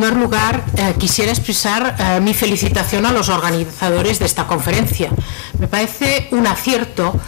primer lugar, quisiera expresar mi felicitación a los organizadores de esta conferencia. Me parece un acierto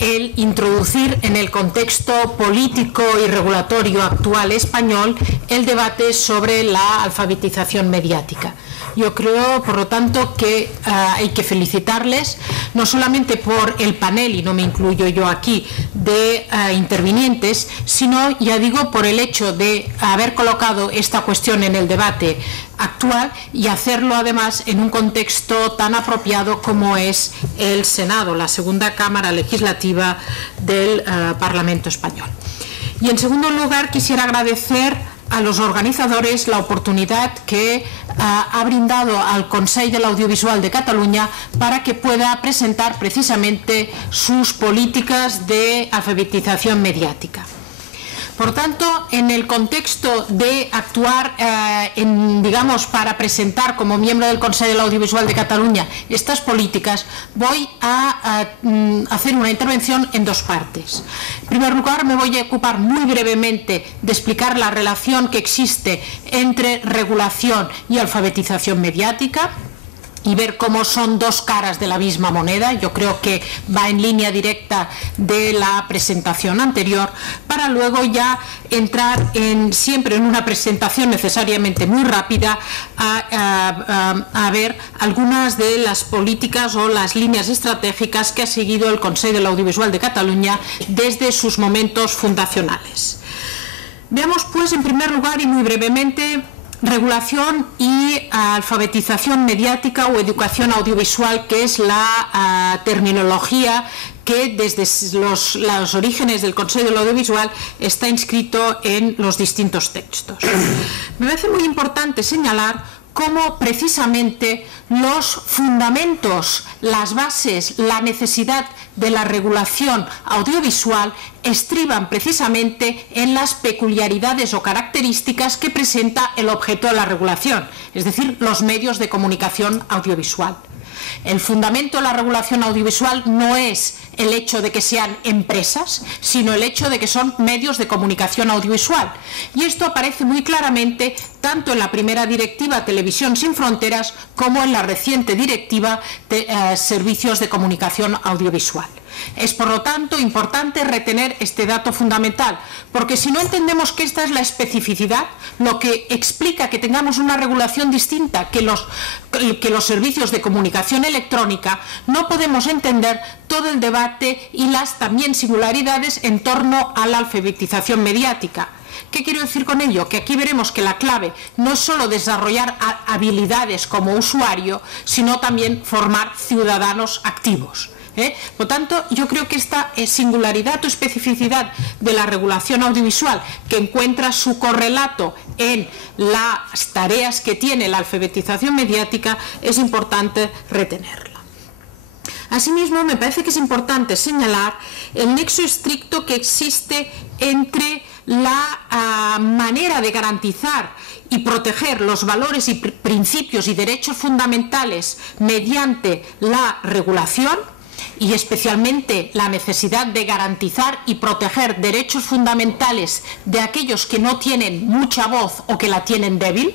el introducir en el contexto político y regulatorio actual español el debate sobre la alfabetización mediática. Yo creo, por lo tanto, que hay que felicitarles, no solamente por el panel, y no me incluyo yo aquí, de intervinientes, sino, ya digo, por el hecho de haber colocado esta cuestión en el debate actual y hacerlo además en un contexto tan apropiado como es el Senado, la segunda Cámara Legislativa del Parlamento Español. Y en segundo lugar, quisiera agradecer a los organizadores la oportunidad que ha brindado al Consell de l'Audiovisual de Cataluña para que pueda presentar precisamente sus políticas de alfabetización mediática. Por tanto, en el contexto de actuar, digamos, para presentar como miembro del Consell de l'Audiovisual de Cataluña estas políticas, voy a hacer una intervención en dos partes. En primer lugar, me voy a ocupar muy brevemente de explicar la relación que existe entre regulación y alfabetización mediática, y ver cómo son dos caras de la misma moneda. Yo creo que va en línea directa de la presentación anterior, para luego ya entrar siempre en una presentación necesariamente muy rápida a ver algunas de las políticas o las líneas estratégicas que ha seguido el Consell de l'Audiovisual de Cataluña desde sus momentos fundacionales. Veamos pues en primer lugar y muy brevemente regulación y alfabetización mediática o educación audiovisual, que es la terminología que desde los orígenes del Consell de l'Audiovisual está inscrito en los distintos textos. Me parece muy importante señalar cómo precisamente los fundamentos, las bases, la necesidad de la regulación audiovisual estriban precisamente en las peculiaridades o características que presenta el objeto de la regulación, es decir, los medios de comunicación audiovisual. El fundamento de la regulación audiovisual no es el hecho de que sean empresas, sino el hecho de que son medios de comunicación audiovisual. Y esto aparece muy claramente tanto en la primera directiva Televisión sin Fronteras como en la reciente directiva de Servicios de Comunicación Audiovisual. Es, por lo tanto, importante retener este dato fundamental, porque si no entendemos que esta es la especificidad, lo que explica que tengamos una regulación distinta que los servicios de comunicación electrónica, no podemos entender todo el debate y las también singularidades en torno a la alfabetización mediática. ¿Qué quiero decir con ello? Que aquí veremos que la clave no es solo desarrollar habilidades como usuario, sino también formar ciudadanos activos. Por lo tanto, yo creo que esta singularidad o especificidad de la regulación audiovisual, que encuentra su correlato en las tareas que tiene la alfabetización mediática, es importante retenerla. Asimismo, me parece que es importante señalar el nexo estricto que existe entre la manera de garantizar y proteger los valores y principios y derechos fundamentales mediante la regulación, y especialmente la necesidad de garantizar y proteger derechos fundamentales de aquellos que no tienen mucha voz o que la tienen débil,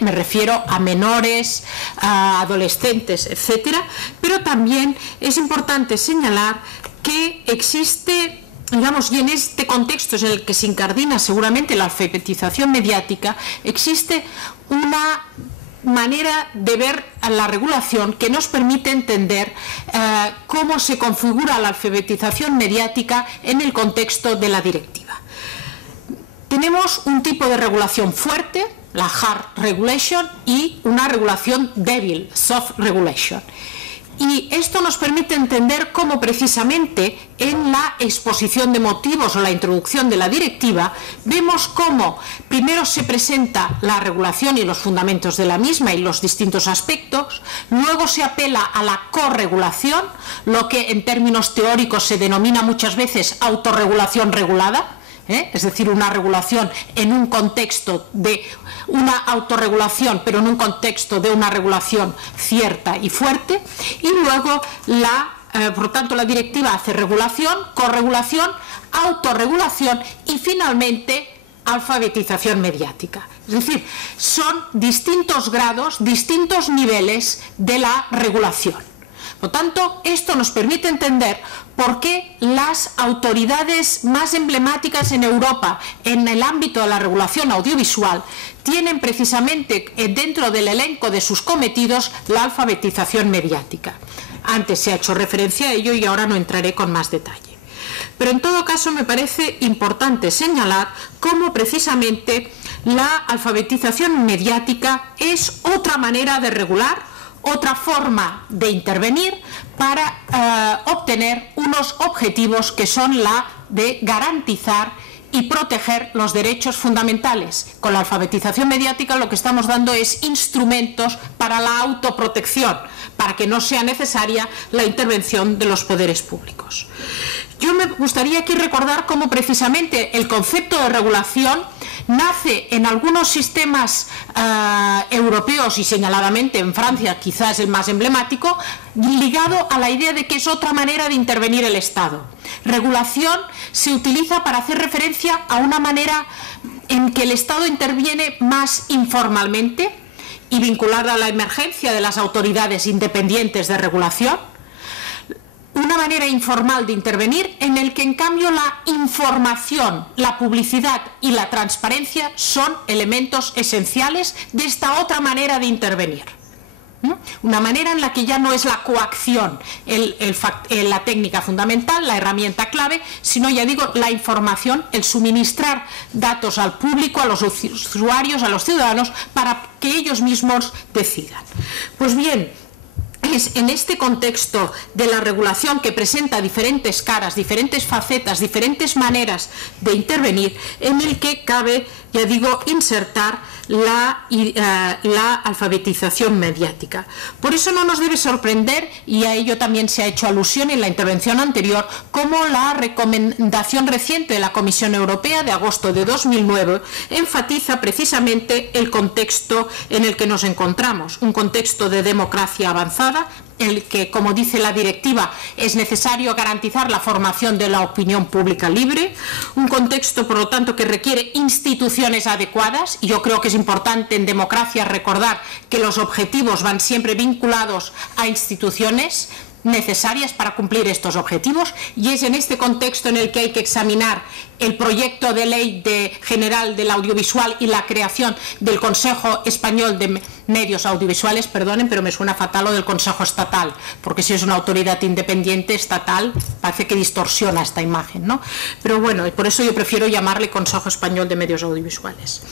me refiero a menores, a adolescentes, etcétera, pero también es importante señalar que existe, digamos, y en este contexto es en el que se incardina seguramente la alfabetización mediática, existe una manera de ver la regulación que nos permite entender cómo se configura la alfabetización mediática en el contexto de la directiva. Tenemos un tipo de regulación fuerte, la hard regulation, y una regulación débil, soft regulation. Y esto nos permite entender cómo precisamente en la exposición de motivos o la introducción de la directiva vemos cómo primero se presenta la regulación y los fundamentos de la misma y los distintos aspectos, luego se apela a la corregulación, lo que en términos teóricos se denomina muchas veces autorregulación regulada, es decir, una regulación en un contexto de una autorregulación, pero en un contexto de una regulación cierta y fuerte, y luego por tanto la directiva hace regulación, corregulación, autorregulación y finalmente alfabetización mediática. Es decir, son distintos grados, distintos niveles de la regulación. Por tanto, esto nos permite entender por qué las autoridades más emblemáticas en Europa en el ámbito de la regulación audiovisual tienen precisamente dentro del elenco de sus cometidos la alfabetización mediática. Antes se ha hecho referencia a ello y ahora no entraré con más detalle. Pero en todo caso me parece importante señalar cómo precisamente la alfabetización mediática es otra manera de regular, otra forma de intervenir para obtener unos objetivos que son la de garantizar y proteger los derechos fundamentales. Con la alfabetización mediática lo que estamos dando es instrumentos para la autoprotección, para que no sea necesaria la intervención de los poderes públicos. Yo me gustaría aquí recordar cómo precisamente el concepto de regulación nace en algunos sistemas europeos y señaladamente en Francia, quizás el más emblemático, ligado a la idea de que es otra manera de intervenir el Estado. Regulación se utiliza para hacer referencia a una manera en que el Estado interviene más informalmente y vinculada a la emergencia de las autoridades independientes de regulación. Una manera informal de intervenir en el que en cambio la información, la publicidad y la transparencia son elementos esenciales de esta otra manera de intervenir. Una manera en la que ya no es la coacción la técnica fundamental, la herramienta clave, sino, ya digo, la información, el suministrar datos al público, a los usuarios, a los ciudadanos, para que ellos mismos decidan. Pues bien, es en este contexto de la regulación que presenta diferentes caras, diferentes facetas, diferentes maneras de intervenir, en el que cabe, ya digo, insertar la alfabetización mediática. Por eso no nos debe sorprender, y a ello también se ha hecho alusión en la intervención anterior, como la recomendación reciente de la Comisión Europea de agosto de 2009 enfatiza precisamente el contexto en el que nos encontramos, un contexto de democracia avanzada, en el que, como dice la directiva, es necesario garantizar la formación de la opinión pública libre, un contexto, por lo tanto, que requiere instituciones adecuadas, y yo creo que es importante en democracia recordar que los objetivos van siempre vinculados a instituciones necesarias para cumplir estos objetivos, y es en este contexto en el que hay que examinar el proyecto de ley general del audiovisual y la creación del Consejo Español de Medios Audiovisuales. Perdonen, pero me suena fatal lo del Consejo Estatal, porque si es una autoridad independiente estatal parece que distorsiona esta imagen, ¿no? Pero bueno, por eso yo prefiero llamarle Consejo Español de Medios Audiovisuales.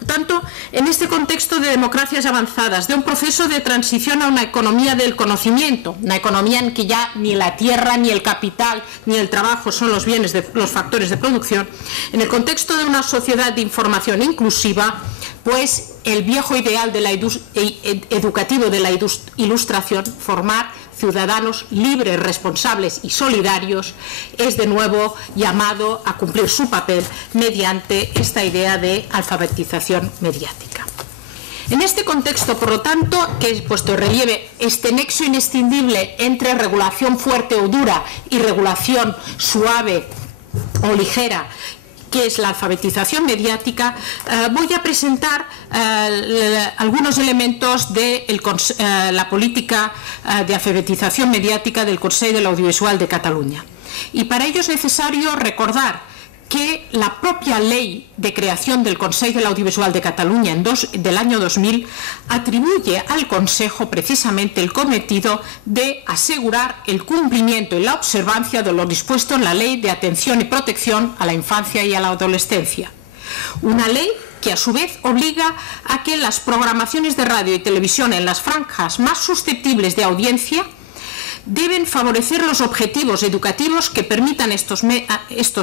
Por tanto, en este contexto de democracias avanzadas, de un proceso de transición a una economía del conocimiento, una economía en que ya ni la tierra, ni el capital, ni el trabajo son los bienes, los factores de producción, en el contexto de una sociedad de información inclusiva, pues el viejo ideal de educativo de la Ilustración, formar ciudadanos libres, responsables y solidarios, es de nuevo llamado a cumplir su papel mediante esta idea de alfabetización mediática. En este contexto, por lo tanto, que he puesto en relieve este nexo inescindible entre regulación fuerte o dura y regulación suave o ligera, que es la alfabetización mediática, voy a presentar algunos elementos de la política de alfabetización mediática del Consell de l'Audiovisual de Cataluña. Y para ello es necesario recordar que la propia ley de creación del Consell de l'Audiovisual de Cataluña del año 2000 atribuye al Consejo precisamente el cometido de asegurar el cumplimiento y la observancia de lo dispuesto en la Ley de Atención y Protección a la Infancia y a la Adolescencia. Una ley que a su vez obliga a que las programaciones de radio y televisión en las franjas más susceptibles de audiencia deben favorecer los objetivos educativos que permitan estos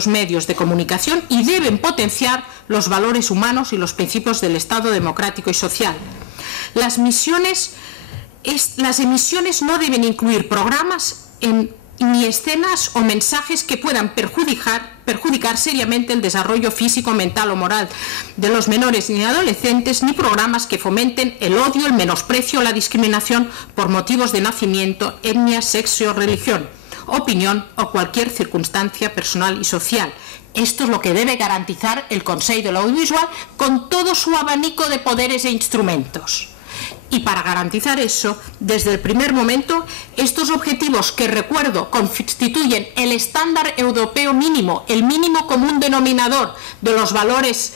medios de comunicación y deben potenciar los valores humanos y los principios del Estado democrático y social. Las emisiones no deben incluir programas ni escenas o mensajes que puedan perjudicar seriamente el desarrollo físico, mental o moral de los menores ni adolescentes, ni programas que fomenten el odio, el menosprecio o la discriminación por motivos de nacimiento, etnia, sexo o religión. opinión o cualquier circunstancia personal y social. Esto es lo que debe garantizar el Consell de l'Audiovisual con todo su abanico de poderes e instrumentos. Y para garantizar eso, desde el primer momento, estos objetivos que, recuerdo, constituyen el estándar europeo mínimo, el mínimo común denominador de los valores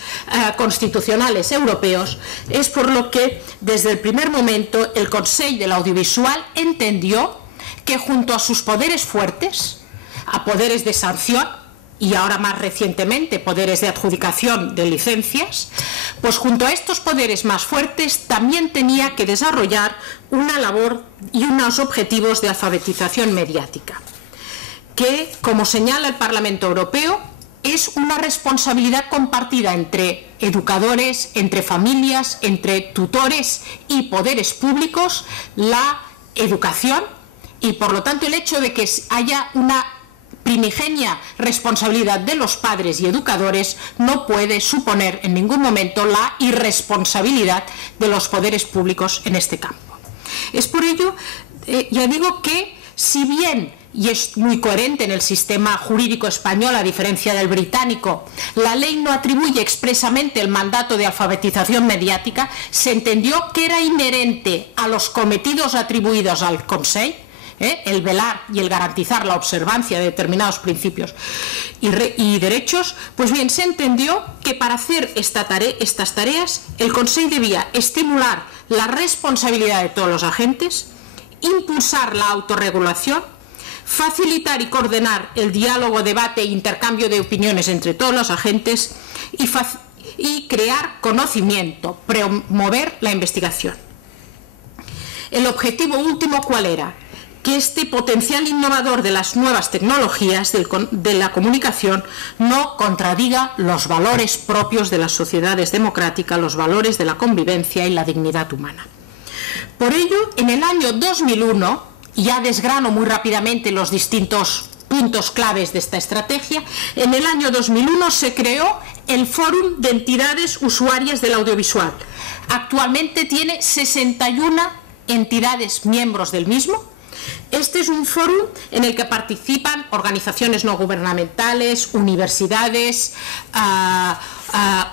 constitucionales europeos, es por lo que, desde el primer momento, el Consell de l'Audiovisual entendió que junto a sus poderes fuertes, a poderes de sanción, y ahora más recientemente poderes de adjudicación de licencias, pues junto a estos poderes más fuertes también tenía que desarrollar una labor y unos objetivos de alfabetización mediática, que, como señala el Parlamento Europeo, es una responsabilidad compartida entre educadores, entre familias, entre tutores y poderes públicos, la educación, y por lo tanto el hecho de que haya una primigenia responsabilidad de los padres y educadores no puede suponer en ningún momento la irresponsabilidad de los poderes públicos en este campo. Es por ello, ya digo que, si bien, y es muy coherente en el sistema jurídico español a diferencia del británico, la ley no atribuye expresamente el mandato de alfabetización mediática, se entendió que era inherente a los cometidos atribuidos al Consell, el velar y el garantizar la observancia de determinados principios y derechos. Pues bien, se entendió que para hacer estas tareas el Consell debía estimular la responsabilidad de todos los agentes, impulsar la autorregulación, facilitar y coordinar el diálogo, debate e intercambio de opiniones entre todos los agentes y crear conocimiento, promover la investigación. El objetivo último, ¿cuál era? Que este potencial innovador de las nuevas tecnologías de la comunicación no contradiga los valores propios de las sociedades democráticas, los valores de la convivencia y la dignidad humana. Por ello, en el año 2001, y ya desgrano muy rápidamente los distintos puntos claves de esta estrategia, en el año 2001 se creó el Fórum de Entidades Usuarias del Audiovisual. Actualmente tiene 61 entidades miembros del mismo. Este es un foro en el que participan organizaciones no gubernamentales, universidades,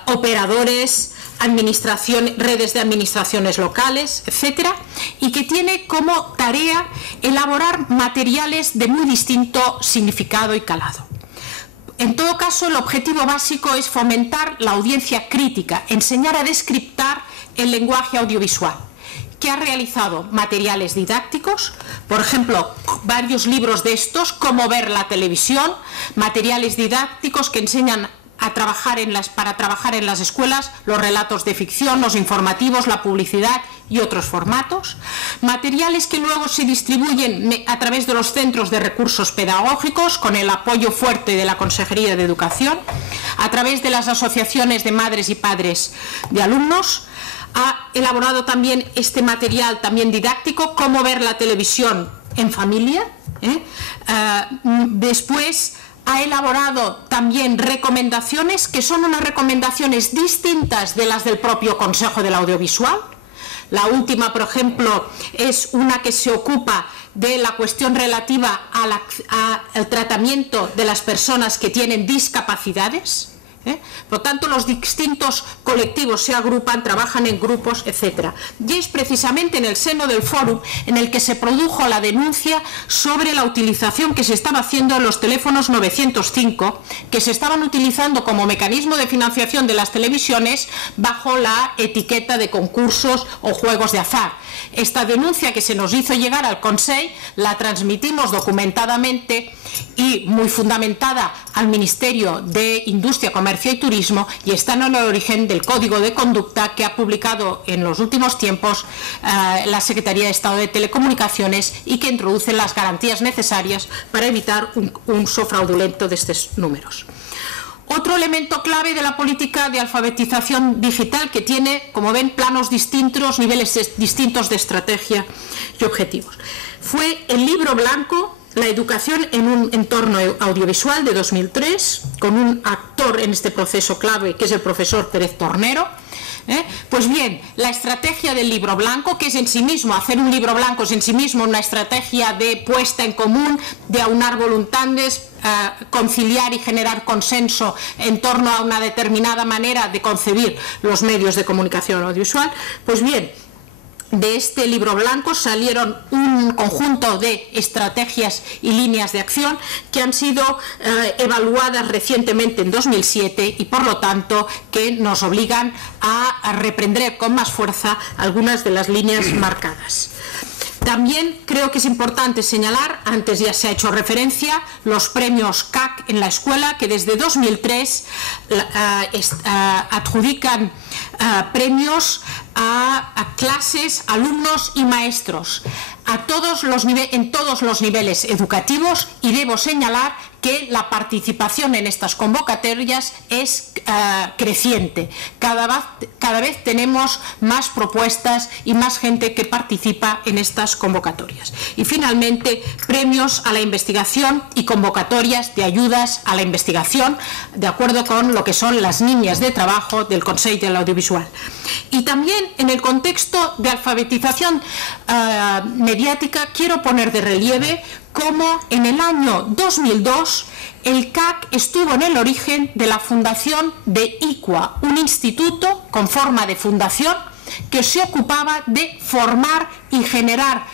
operadores, redes de administraciones locales, etcétera, y que tiene como tarea elaborar materiales de muy distinto significado y calado. En todo caso, el objetivo básico es fomentar la audiencia crítica, enseñar a descriptar el lenguaje audiovisual, que ha realizado materiales didácticos, por ejemplo, varios libros de estos, Cómo ver la televisión, materiales didácticos que enseñan para trabajar en las escuelas, los relatos de ficción, los informativos, la publicidad y otros formatos, materiales que luego se distribuyen a través de los centros de recursos pedagógicos con el apoyo fuerte de la Consejería de Educación, a través de las asociaciones de madres y padres de alumnos. Ha elaborado también este material también didáctico, Cómo ver la televisión en familia. Después ha elaborado también recomendaciones que son unas recomendaciones distintas de las del propio Consejo del Audiovisual. La última, por ejemplo, es una que se ocupa de la cuestión relativa al tratamiento de las personas que tienen discapacidades. Por tanto, los distintos colectivos se agrupan, trabajan en grupos, etc. Y es precisamente en el seno del fórum en el que se produjo la denuncia sobre la utilización que se estaba haciendo en los teléfonos 905, que se estaban utilizando como mecanismo de financiación de las televisiones bajo la etiqueta de concursos o juegos de azar. Esta denuncia que se nos hizo llegar al Consell la transmitimos documentadamente y muy fundamentada al Ministerio de Industria, Comercio y Turismo, y está en el origen del Código de Conducta que ha publicado en los últimos tiempos la Secretaría de Estado de Telecomunicaciones y que introduce las garantías necesarias para evitar un uso fraudulento de estos números. Otro elemento clave de la política de alfabetización digital, que tiene, como ven, planos distintos, niveles distintos de estrategia y objetivos, fue el Libro Blanco, la educación en un entorno audiovisual, de 2003, con un actor en este proceso clave que es el profesor Pérez Tornero, Pues bien, la estrategia del libro blanco, que es en sí mismo, hacer un libro blanco es en sí mismo una estrategia de puesta en común, de aunar voluntades, conciliar y generar consenso en torno a una determinada manera de concebir los medios de comunicación audiovisual. Pues bien, de este libro blanco salieron un conjunto de estrategias y líneas de acción que han sido evaluadas recientemente en 2007 y por lo tanto que nos obligan a reprender con más fuerza algunas de las líneas marcadas. También creo que es importante señalar, antes ya se ha hecho referencia, los premios CAC en la escuela, que desde 2003 adjudican premios a clases, alumnos y maestros en todos los niveles educativos, y debo señalar que la participación en estas convocatorias es creciente. Cada vez tenemos más propuestas y más gente que participa en estas convocatorias. Y finalmente, premios a la investigación y convocatorias de ayudas a la investigación, de acuerdo con lo que son las líneas de trabajo del Consell de l'Audiovisual. Y también en el contexto de alfabetización mediática quiero poner de relieve cómo en el año 2002 el CAC estuvo en el origen de la fundación de ICUA, un instituto con forma de fundación que se ocupaba de formar y generar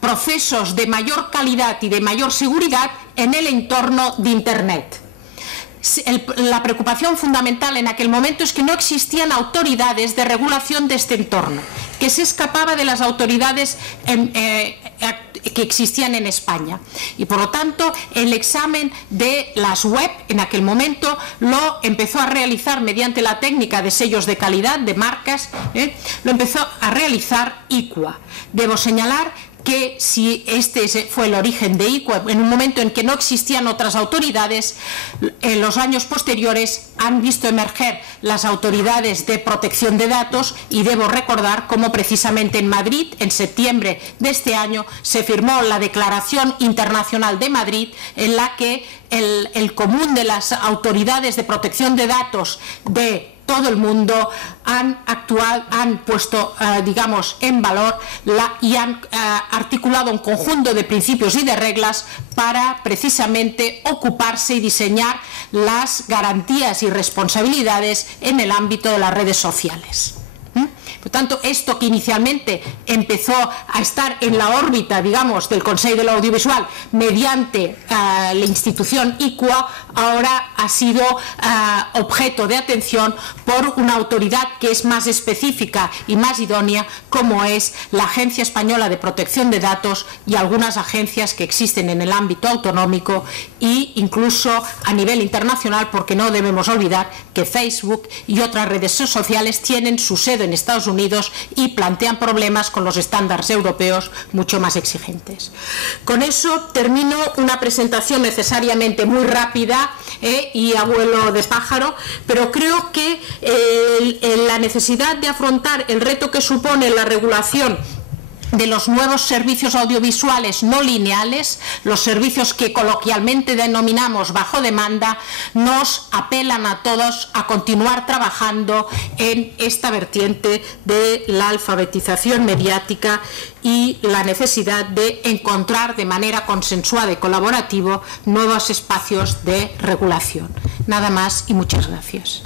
procesos de mayor calidad y de mayor seguridad en el entorno de Internet. La preocupación fundamental en aquel momento es que no existían autoridades de regulación de este entorno, que se escapaba de las autoridades que existían en España. Y por lo tanto, el examen de las web en aquel momento lo empezó a realizar mediante la técnica de sellos de calidad, de marcas, lo empezó a realizar ICUA. Debo señalar que si este fue el origen de ICUA, en un momento en que no existían otras autoridades, en los años posteriores han visto emerger las autoridades de protección de datos, y debo recordar cómo precisamente en Madrid, en septiembre de este año, se firmó la Declaración Internacional de Madrid, en la que el común de las autoridades de protección de datos de todo el mundo han puesto, digamos, en valor y han articulado un conjunto de principios y de reglas para precisamente ocuparse y diseñar las garantías y responsabilidades en el ámbito de las redes sociales. Por tanto, esto que inicialmente empezó a estar en la órbita, digamos, del Consell de l'Audiovisual mediante la institución ICUA, ahora ha sido objeto de atención por una autoridad que es más específica y más idónea, como es la Agencia Española de Protección de Datos y algunas agencias que existen en el ámbito autonómico e incluso a nivel internacional, porque no debemos olvidar que Facebook y otras redes sociales tienen su sede en Estados Unidos y plantean problemas con los estándares europeos mucho más exigentes. Con eso termino una presentación necesariamente muy rápida y a vuelo de pájaro, pero creo que la necesidad de afrontar el reto que supone la regulación de los nuevos servicios audiovisuales no lineales, los servicios que coloquialmente denominamos bajo demanda, nos apelan a todos a continuar trabajando en esta vertiente de la alfabetización mediática y la necesidad de encontrar de manera consensuada y colaborativa nuevos espacios de regulación. Nada más y muchas gracias.